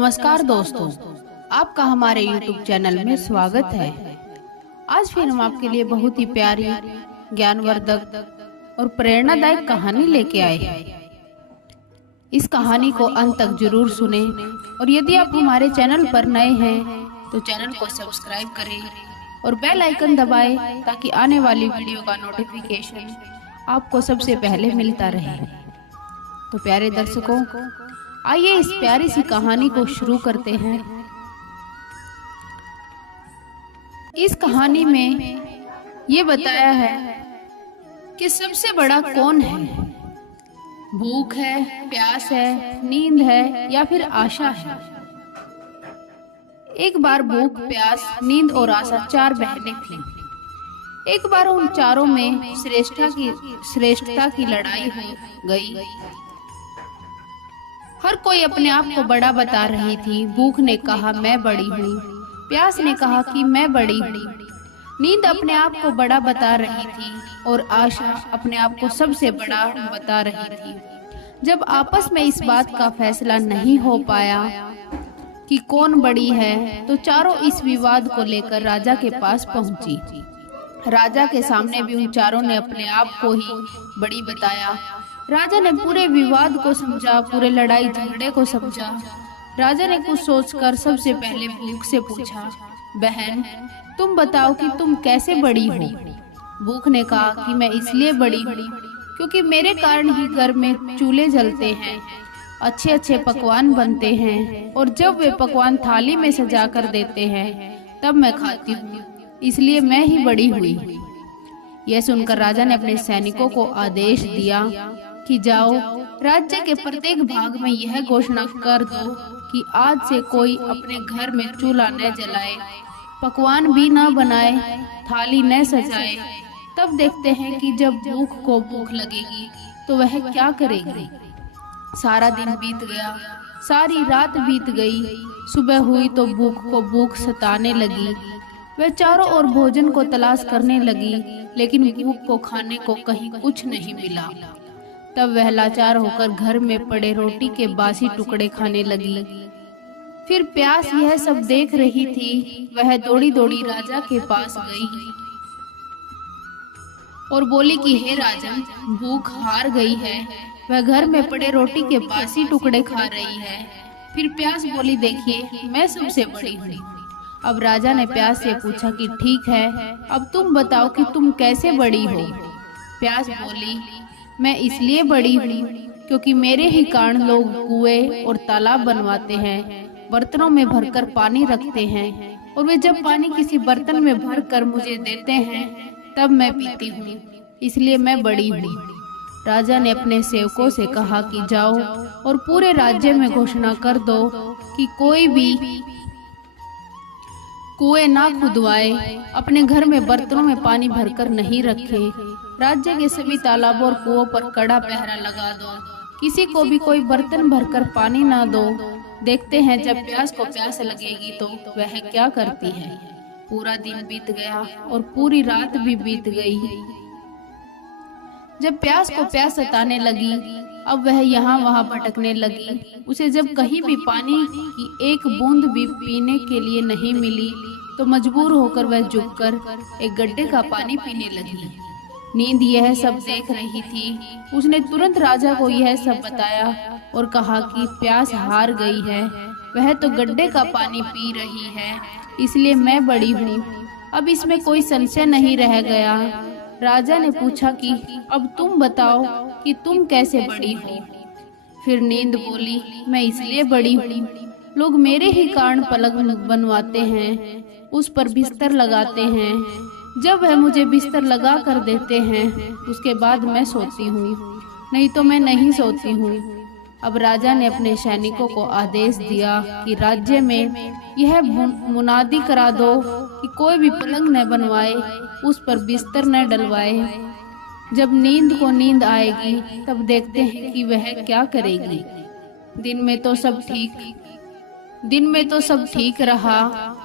नमस्कार दोस्तों, आपका हमारे YouTube चैनल में स्वागत है। आज फिर हम आपके लिए बहुत ही प्यारी, ज्ञानवर्धक और प्रेरणादायक कहानी लेके आए हैं। इस कहानी को अंत तक जरूर सुने और यदि आप हमारे चैनल पर नए हैं तो चैनल को सब्सक्राइब करें और बेल आइकन दबाएं ताकि आने वाली वीडियो का नोटिफिकेशन आपको सबसे पहले मिलता रहे। तो प्यारे दर्शकों, आइए इस प्यारी सी कहानी को शुरू करते हैं। इस कहानी में ये बताया है कि सबसे बड़ा कौन है। भूख है, प्यास है, नींद है या फिर आशा है। एक बार भूख, प्यास, नींद और आशा चार बहनें थीं। एक बार उन चारों में श्रेष्ठता की लड़ाई हो गई। हर कोई अपने आप को बड़ा बता रही थी। भूख ने कहा मैं बड़ी हूँ, प्यास ने कहा कि मैं बड़ी हूँ, नींद अपने आप को बड़ा बता रही थी और आशा अपने आप को सबसे बड़ा बता रही थी। जब आपस में इस बात का फैसला नहीं हो पाया कि कौन बड़ी है, तो चारों इस विवाद को लेकर राजा के पास पहुंची। राजा के सामने भी उन चारों ने अपने आप को ही बड़ी बताया। राजा ने पूरे विवाद को समझा, पूरे लड़ाई झगड़े को समझा। राजा ने कुछ सोचकर सबसे पहले भूख से पूछा, बहन तुम बताओ कि तुम कैसे बड़ी हो। भूख ने कहा कि मैं इसलिए बड़ी हूँ क्योंकि मेरे कारण ही घर में चूल्हे जलते हैं, अच्छे अच्छे पकवान बनते हैं और जब वे पकवान थाली में सजा कर देते हैं तब मैं खाती हूँ, इसलिए मैं ही बड़ी हुई। यह सुनकर राजा ने अपने सैनिकों को आदेश दिया कि जाओ, राज्य के प्रत्येक भाग में यह घोषणा कर दो कि आज से कोई अपने घर में चूल्हा न जलाए, पकवान भी न बनाए, थाली न सजाए। तब देखते हैं कि जब भूख को भूख लगेगी तो वह क्या करेगी। सारा दिन बीत गया, सारी रात बीत गई। सुबह हुई तो भूख को भूख सताने लगी। वह चारों ओर भोजन को तलाश करने लगी, लेकिन भूख को खाने को कहीं कुछ नहीं मिला। तब वह लाचार होकर घर में पड़े रोटी के बासी टुकड़े खाने लगी। फिर प्यास यह सब देख रही थी। वह दौड़ी दौड़ी राजा के पास गई और बोली कि हे राजन, भूख हार गई है, वह घर में पड़े रोटी के बासी टुकड़े खा रही है। फिर प्यास बोली, देखिए मैं सबसे बड़ी हूँ। अब राजा ने प्यास से पूछा कि ठीक है, अब तुम बताओ कि तुम कैसे बड़ी हो। प्यास बोली, मैं इसलिए बड़ी हूँ क्योंकि मेरे ही कारण लोग कुएं और तालाब बनवाते हैं, बर्तनों में भरकर पानी रखते हैं और वे जब पानी किसी बर्तन में भरकर मुझे देते हैं तब मैं पीती हूँ, इसलिए मैं बड़ी हूँ। राजा ने अपने सेवकों से कहा कि जाओ और पूरे राज्य में घोषणा कर दो कि कोई भी कुएं ना खुदवाए, अपने घर में बर्तनों में पानी भरकर नहीं रखे। राज्य के सभी तालाबों और कुओं पर कड़ा पहरा लगा दो, किसी को भी कोई बर्तन भरकर पानी ना दो। देखते हैं जब प्यास को प्यास लगेगी तो वह क्या करती है। पूरा दिन बीत गया और पूरी रात भी बीत गई। जब प्यास को प्यास सताने लगी, अब वह यहाँ वहाँ भटकने लगी। उसे जब कहीं भी पानी की एक बूंद भी पीने के लिए नहीं मिली तो मजबूर होकर वह झुककर एक गड्ढे का पानी पीने लगी। नींद यह सब देख रही थी। उसने तुरंत राजा को यह सब बताया और कहा कि प्यास हार गई है, वह तो गड्ढे का पानी पी रही है, इसलिए मैं बड़ी हूँ। अब इसमें कोई संशय नहीं रह गया। राजा ने पूछा कि अब तुम बताओ कि तुम कैसे बड़ी हो। फिर नींद बोली, मैं इसलिए बड़ी हूँ, लोग मेरे ही कारण पलंग बनवाते हैं, उस पर बिस्तर लगाते हैं। जब वह मुझे बिस्तर लगा कर देते हैं उसके बाद मैं सोती हूँ, नहीं तो मैं नहीं सोती हूँ। अब राजा ने अपने सैनिकों को आदेश दिया कि राज्य में यह मुनादी करा दो कि कोई भी पलंग न बनवाए, उस पर बिस्तर न डलवाए। जब नींद को नींद आएगी तब देखते हैं कि वह क्या करेगी। दिन में तो सब ठीक रहा।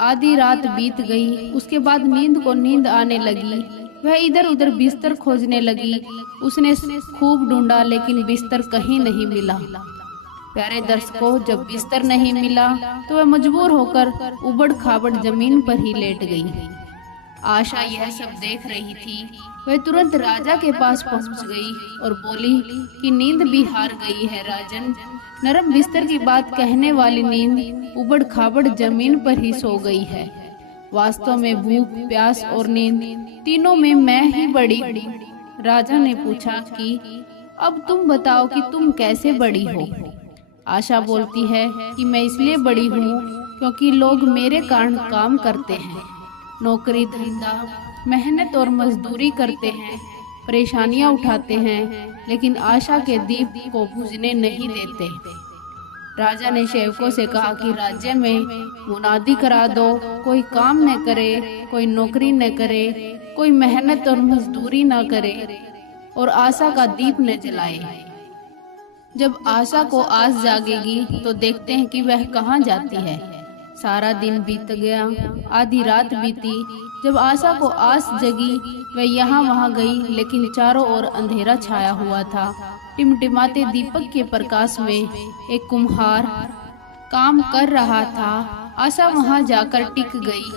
आधी रात बीत गई, उसके बाद नींद को नींद आने लगी। वह इधर उधर बिस्तर खोजने लगी। उसने खूब ढूंढा लेकिन बिस्तर कहीं नहीं मिला। प्यारे दर्शकों, जब बिस्तर नहीं मिला तो वह मजबूर होकर उबड़ खाबड़ जमीन पर ही लेट गई। आशा यह सब देख रही थी। वह तुरंत राजा के पास पहुंच गई और बोली कि नींद भी हार गई है राजन। नरम बिस्तर की बात कहने वाली नींद उबड़ खाबड़ जमीन पर ही सो गई है। वास्तव में भूख, प्यास और नींद तीनों में मैं ही बड़ी हूँ। राजा ने पूछा कि अब तुम बताओ कि तुम कैसे बड़ी हो। आशा बोलती है कि मैं इसलिए बड़ी हूँ क्योंकि लोग मेरे कारण काम करते हैं, नौकरी धंधा, मेहनत और मजदूरी करते हैं, परेशानियाँ उठाते हैं, लेकिन आशा के दीप को बुझने नहीं देते। राजा ने सेवकों से कहा कि राज्य में मुनादी करा दो, कोई काम न करे, कोई नौकरी न करे, कोई मेहनत और मजदूरी न करे और आशा का दीप न जलाए। जब आशा को आस जागेगी तो देखते हैं कि वह कहाँ जाती है। सारा दिन बीत गया, आधी रात बीती। जब आशा को आस जगी वह यहाँ वहाँ गई, लेकिन चारों ओर अंधेरा छाया हुआ था। टिमटिमाते दीपक के प्रकाश में एक कुम्हार काम कर रहा था। आशा वहाँ जाकर टिक गई।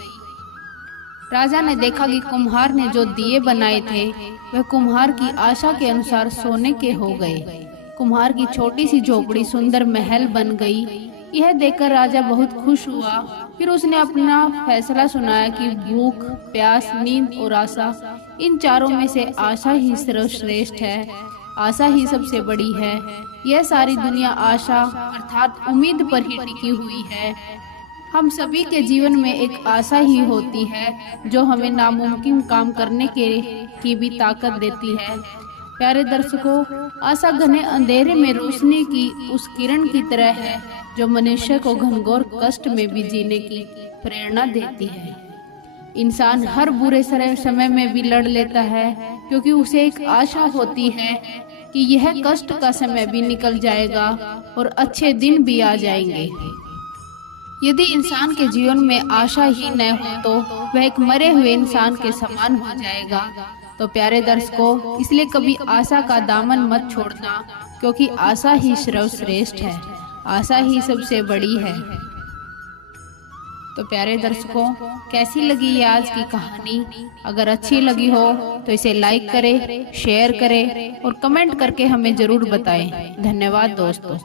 राजा ने देखा कि कुम्हार ने जो दिए बनाए थे वह कुम्हार की आशा के अनुसार सोने के हो गए। कुम्हार की छोटी सी झोपड़ी सुंदर महल बन गई। यह देखकर राजा बहुत खुश हुआ। फिर उसने अपना फैसला सुनाया कि भूख, प्यास, नींद और आशा, इन चारों में से आशा ही सर्वश्रेष्ठ है। आशा ही सबसे बड़ी है। यह सारी दुनिया आशा अर्थात उम्मीद पर ही टिकी हुई है। हम सभी के जीवन में एक आशा ही होती है जो हमें नामुमकिन काम करने की भी ताकत देती है। प्यारे दर्शकों, आशा घने अंधेरे में रोशनी की उस किरण की तरह है जो मनुष्य को घनघोर कष्ट में भी जीने की प्रेरणा देती है। इंसान हर बुरे समय में भी लड़ लेता है क्योंकि उसे एक आशा होती है कि यह कष्ट का समय भी निकल जाएगा और अच्छे दिन भी आ जाएंगे। यदि इंसान के जीवन में आशा ही न हो तो वह एक मरे हुए इंसान के समान हो जाएगा। तो प्यारे दर्शकों, इसलिए कभी आशा का दामन मत छोड़ना, क्योंकि आशा ही सर्वश्रेष्ठ है, आशा ही सबसे बड़ी है। तो प्यारे दर्शकों, कैसी लगी ये आज की कहानी? अगर अच्छी लगी हो तो इसे लाइक करें, शेयर करें और कमेंट करके हमें जरूर बताएं। धन्यवाद दोस्तों।